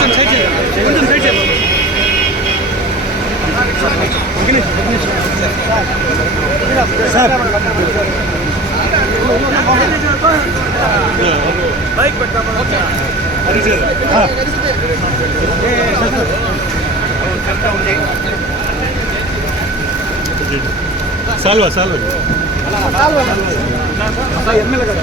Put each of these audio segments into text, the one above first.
కొంచెం సైడ్ చేయండి, కొంచెం సైడ్ చేయండి. సార్ బైక్ పెట్టామా? సాల్వా సాల్వా ఎమ్మెల్యే కదా.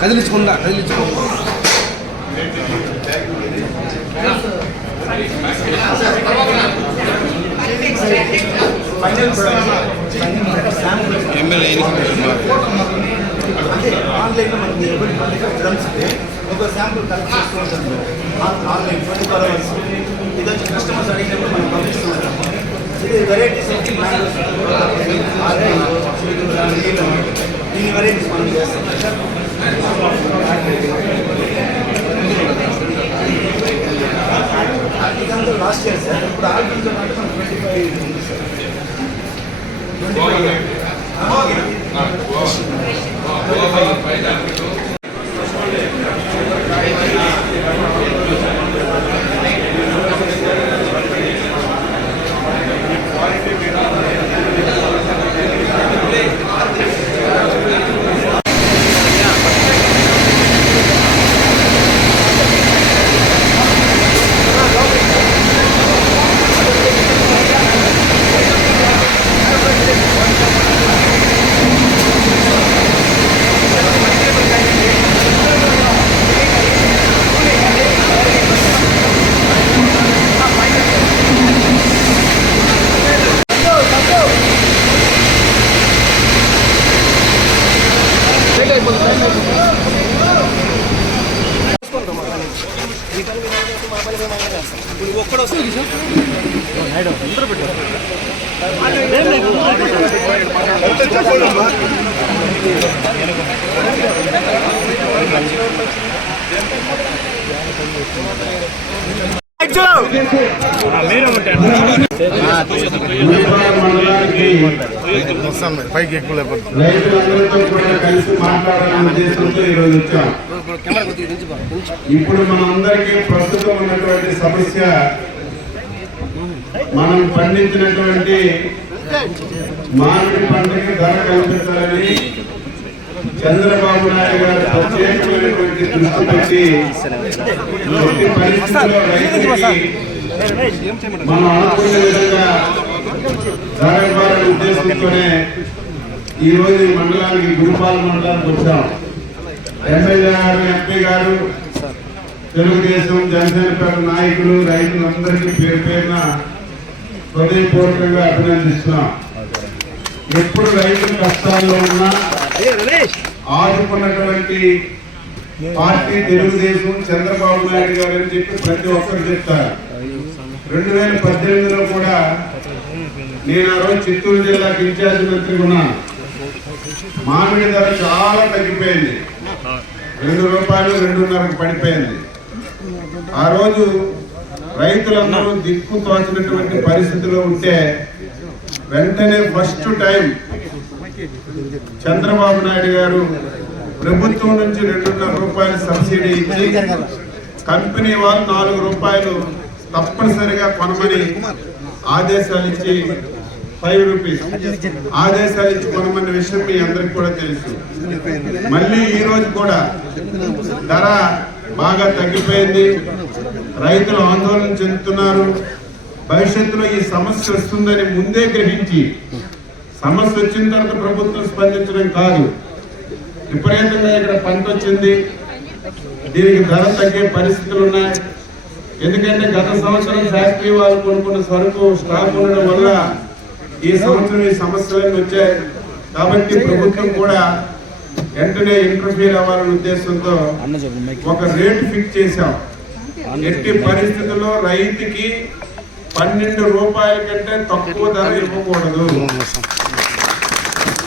కదిలించుకుందా కదిలించుకుందా ఎమ్మెల్యే ఆన్లైన్లో మనకి డ్రమ్స్ ఒక శాంపుల్ కలెక్ట్ చేస్తూ ఉంటాము ఆన్లైన్ 24 అవర్స్. ఇది వచ్చి కస్టమర్స్ అడిగినప్పుడు మనం పంపిస్తూ ఉంటాము. ఇది వెరైటీస్ ఆఫ్ మ్యాంగోస్ దీని వెరైటీస్ మనం చేస్తాం. ఇదంతా లాస్ట్ ఇయర్ సార్. ఇప్పుడు ఆల్బమ్తో పాటు మనం 25 ఉంది సార్. 25 ఒక్కడొస్తుంది సార్. పైకి ఎక్కువ రైతులందరితో కూడా కలిసి మాట్లాడాలనే ఉద్దేశంతో ఈరోజు వచ్చాం. ఇప్పుడు మనందరికీ ప్రస్తుతం ఉన్నటువంటి సమస్య, మనం పండించినటువంటి మామిడి పంటకి ధర కల్పించాలని చంద్రబాబు నాయుడు గారు ప్రత్యేకమైనటువంటి దృష్టి పెట్టి ఎట్టి పరిస్థితుల్లో రైతులకి మనం అనుకునే విధంగా ధర ఇవ్వాలనే ఉద్దేశంతోనే ఈ రోజు ఈ మండలానికి గుడిపాల మండలానికి వచ్చాం. ఎమ్మెల్యే గారు, ఎంపీ గారు, తెలుగుదేశం, జనసేన పార్టీ నాయకులు, రైతులందరికీ పేరు పేరున హృదయపూర్వకంగా అభినందిస్తున్నాం. ఎప్పుడు రైతుల కష్టాల్లో ఉన్నా ఆదుకున్నటువంటి పార్టీ తెలుగుదేశం, చంద్రబాబు నాయుడు గారు అని చెప్పి ప్రతి ఒక్కరు చెప్తారు. 2018లో కూడా నేను ఆ రోజు చిత్తూరు జిల్లాకి ఇన్ఛార్జ్ మంత్రి ఉన్నాను. మామిడి ధర చాలా తగ్గిపోయింది, 2 రూపాయలు 2.5 పడిపోయింది. ఆ రోజు రైతులందరూ దిక్కు తోచినటువంటి పరిస్థితిలో ఉంటే వెంటనే ఫస్ట్ టైం చంద్రబాబు నాయుడు గారు ప్రభుత్వం నుంచి 2.5 రూపాయలు సబ్సిడీ ఇచ్చి కంపెనీ వాళ్ళు 4 రూపాయలు తప్పనిసరిగా కొనమని ఆదేశాలు ఇచ్చి 5 రూపీస్ ఆదేశాలు ఇచ్చి కొనమన్న విషయం మీ అందరికి కూడా తెలుసు. మళ్ళీ ఈ రోజు కూడా ధర బాగా తగ్గిపోయింది, రైతులు ఆందోళన చెందుతున్నారు. భవిష్యత్తులో ఈ సమస్య వస్తుందని ముందే గ్రహించి, సమస్య వచ్చిన తర్వాత ప్రభుత్వం స్పందించడం కాదు, విపరీతంగా ఇక్కడ పంట వచ్చింది, దీనికి ధర తగ్గే పరిస్థితులు ఉన్నాయి. ఎందుకంటే గత సంవత్సరం ఫ్యాక్టరీ వాళ్ళు కొనుక్కున్న సరుకు స్టాక్ ఉండడం వల్ల ఈ సంవత్సరం ఈ సమస్యలన్నీ వచ్చాయి. కాబట్టి ప్రభుత్వం కూడా వెంటనే ఇంటర్ఫీర్ అవ్వాలనే ఉద్దేశంతో ఒక రేటు ఫిక్స్ చేశాం. ఎట్టి పరిస్థితుల్లో రైతుకి 12 రూపాయల కంటే తక్కువ ధర ఇవ్వకూడదు.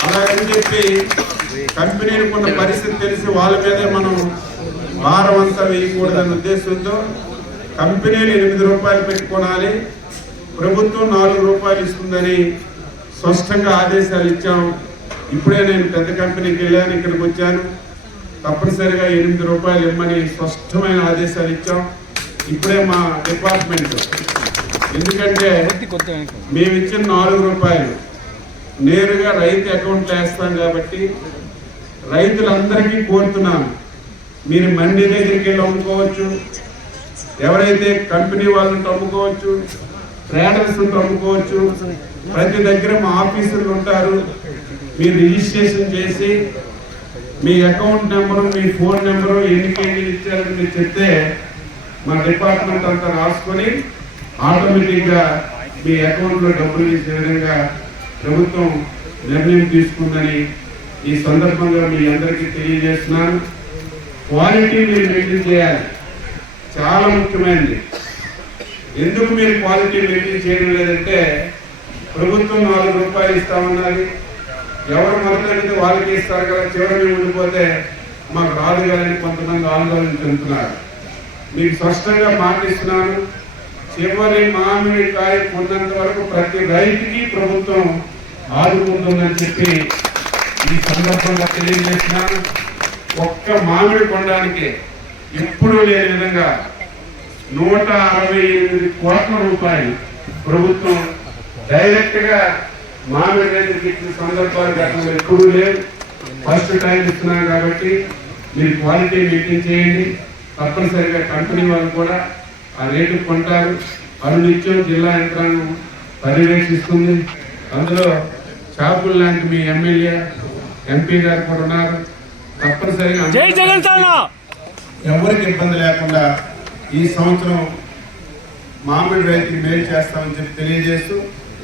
అలాగని చెప్పి కంపెనీలు కొన్న పరిస్థితి తెలిసి వాళ్ళ మీదే మనం భారం అంతా వేయకూడదనే ఉద్దేశంతో కంపెనీలు 8 రూపాయలు పెట్టుకోవాలి, ప్రభుత్వం 4 రూపాయలు ఇస్తుందని స్పష్టంగా ఆదేశాలు ఇచ్చాం. ఇప్పుడే నేను పెద్ద కంపెనీకి వెళ్ళాను, ఇక్కడికి వచ్చాను. తప్పనిసరిగా 8 రూపాయలు ఇమ్మని స్పష్టమైన ఆదేశాలు ఇచ్చాం. ఇప్పుడే మా డిపార్ట్మెంట్, ఎందుకంటే మేము ఇచ్చిన 4 రూపాయలు నేరుగా రైతు అకౌంట్లో వేస్తాం కాబట్టి రైతులందరికీ కోరుతున్నాను, మీరు మండి దగ్గరికి వెళ్ళి అమ్ముకోవచ్చు, ఎవరైతే కంపెనీ వాళ్ళని అమ్ముకోవచ్చు, ట్రేడర్స్ అమ్ముకోవచ్చు. ప్రతి దగ్గర మా ఆఫీసులు ఉంటారు. మీరు రిజిస్ట్రేషన్ చేసి మీ అకౌంట్ నెంబరు, మీ ఫోన్ నెంబరు, ఎన్ని కేజీలు ఇచ్చారని మీరు చెప్తే మా డిపార్ట్మెంట్ అంతా రాసుకొని ఆటోమేటిక్గా మీ అకౌంట్లో డబ్బులు ఇచ్చే విధంగా ప్రభుత్వం నిర్ణయం తీసుకుందని ఈ సందర్భంగా మీ అందరికీ తెలియజేస్తున్నాను. క్వాలిటీ మీరు మెయింటైన్ చేయాలి, చాలా ముఖ్యమైనది. ఎందుకు మీరు క్వాలిటీ మెయింటైన్ చేయడం లేదంటే ప్రభుత్వం 4 రూపాయలు ఇస్తామన్నది, ఎవరు మొదలైతే వాళ్ళకి ఇస్తారు కదా, చివరి ఉండిపోతే మాకు రాదు కదని కొంతమంది ఆందోళన చెందుతున్నారు. మీకు స్పష్టంగా మాటిస్తున్నాను, చివరి మామిడికాయ కొన్నంత వరకు ప్రతి రైతుకి ప్రభుత్వం ఆదుకుంటుందని చెప్పి ఈ సందర్భంగా తెలియజేస్తున్నాను. ఒక్క మామిడి కొనడానికి ఎప్పుడూ లేని విధంగా 168 కోట్ల రూపాయలు ప్రభుత్వం డైరెక్ట్ గా మామిడి రైతులకు ఇచ్చిన సందర్భాలు గతంలో ఎప్పుడూ లేవు. ఫస్ట్ టైం ఇస్తున్నాం కాబట్టి మీరు క్వాలిటీ మెయింటైన్ చేయండి. తప్పనిసరిగా కంపెనీ వాళ్ళు కూడా ఆ రేటు కొంటారు. అనునిత్యం జిల్లా యంత్రాంగం పర్యవేక్షిస్తుంది. అందులో షాపులు లాంటి మీ ఎమ్మెల్యే, ఎంపీ గారు కూడా ఉన్నారు. తప్పనిసరిగా ఎవరికి ఇబ్బంది లేకుండా ఈ సంవత్సరం మామిడి రైతుకి మేలు చేస్తామని చెప్పి తెలియజేస్తూ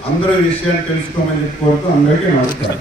అందరూ ఈ విషయాన్ని తెలుసుకోమని చెప్పి కోరుతూ అందరికీ నమస్కారం.